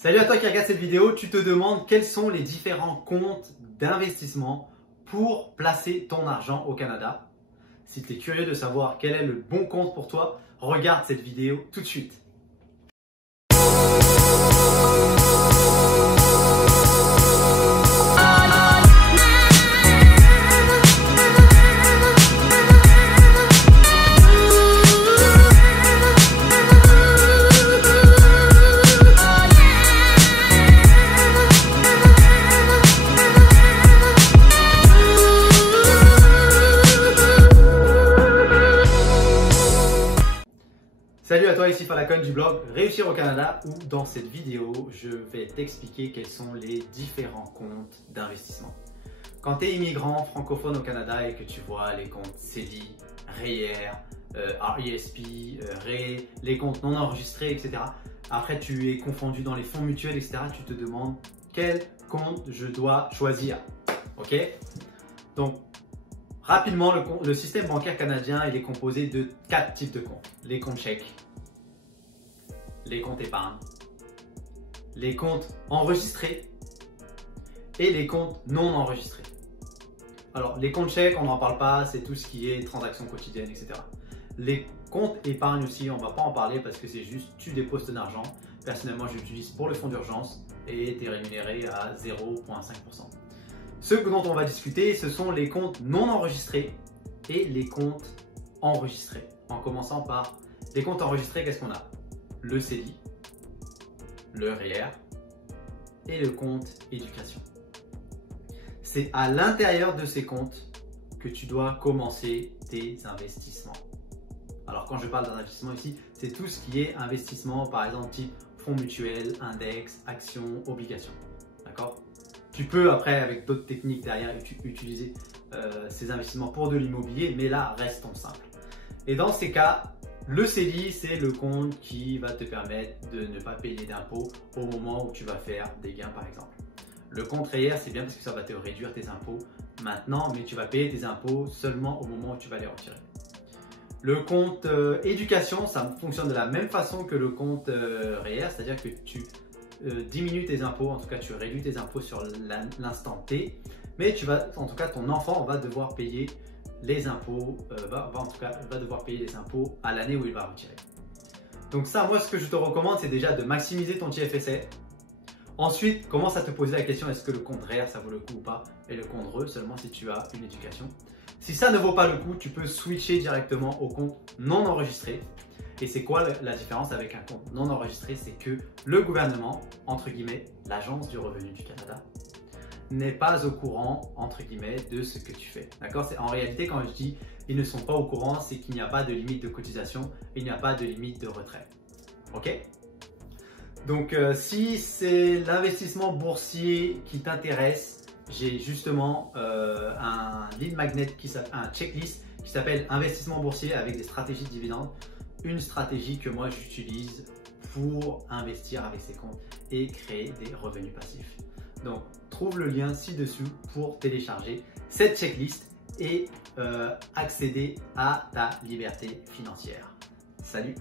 Salut à toi qui regarde cette vidéo, tu te demandes quels sont les différents comptes d'investissement pour placer ton argent au Canada. Si tu es curieux de savoir quel est le bon compte pour toi, regarde cette vidéo tout de suite. Salut à toi, ici Falacon du blog Réussir au Canada où dans cette vidéo, je vais t'expliquer quels sont les différents comptes d'investissement. Quand tu es immigrant francophone au Canada et que tu vois les comptes CELI, REER, RESP, RE, les comptes non enregistrés, etc. Après, tu es confondu dans les fonds mutuels, etc. Tu te demandes quel compte je dois choisir. Ok? Donc, rapidement, le système bancaire canadien il est composé de 4 types de comptes. Les comptes chèques, les comptes épargne, les comptes enregistrés et les comptes non enregistrés. Alors, les comptes chèques, on n'en parle pas, c'est tout ce qui est transactions quotidiennes, etc. Les comptes épargne aussi, on ne va pas en parler parce que c'est juste tu déposes ton argent. Personnellement, je l'utilise pour le fonds d'urgence et tu es rémunéré à 0,5%. Ce dont on va discuter, ce sont les comptes non enregistrés et les comptes enregistrés. En commençant par les comptes enregistrés, qu'est-ce qu'on a? Le CELI, le REER et le compte éducation. C'est à l'intérieur de ces comptes que tu dois commencer tes investissements. Alors quand je parle d'investissement ici, c'est tout ce qui est investissement, par exemple type fonds mutuels, index, actions, obligations. D'accord? Tu peux après, avec d'autres techniques derrière, utiliser ces investissements pour de l'immobilier, mais là, restons simples. Et dans ces cas, le CELI, c'est le compte qui va te permettre de ne pas payer d'impôts au moment où tu vas faire des gains, par exemple. Le compte REER, c'est bien parce que ça va te réduire tes impôts maintenant, mais tu vas payer tes impôts seulement au moment où tu vas les retirer. Le compte éducation, ça fonctionne de la même façon que le compte REER, c'est-à-dire que tu diminues tes impôts, en tout cas tu réduis tes impôts sur l'instant T, mais en tout cas ton enfant va devoir payer les impôts, va devoir payer les impôts à l'année où il va retirer. Donc ça, moi ce que je te recommande, c'est déjà de maximiser ton TFSA. Ensuite, commence à te poser la question, est-ce que le compte REER ça vaut le coup ou pas, et le compte RE seulement si tu as une éducation. Si ça ne vaut pas le coup, tu peux switcher directement au compte non enregistré. Et c'est quoi la différence avec un compte non enregistré? C'est que le gouvernement, entre guillemets, l'Agence du revenu du Canada, n'est pas au courant, entre guillemets, de ce que tu fais. D'accord? En réalité, quand je dis ils ne sont pas au courant, c'est qu'il n'y a pas de limite de cotisation, il n'y a pas de limite de retrait. Ok? Donc, si c'est l'investissement boursier qui t'intéresse, j'ai justement un lead magnet, un checklist qui s'appelle investissement boursier avec des stratégies de dividendes. Une stratégie que moi j'utilise pour investir avec ces comptes et créer des revenus passifs. Donc, trouve le lien ci-dessous pour télécharger cette checklist et accéder à ta liberté financière. Salut!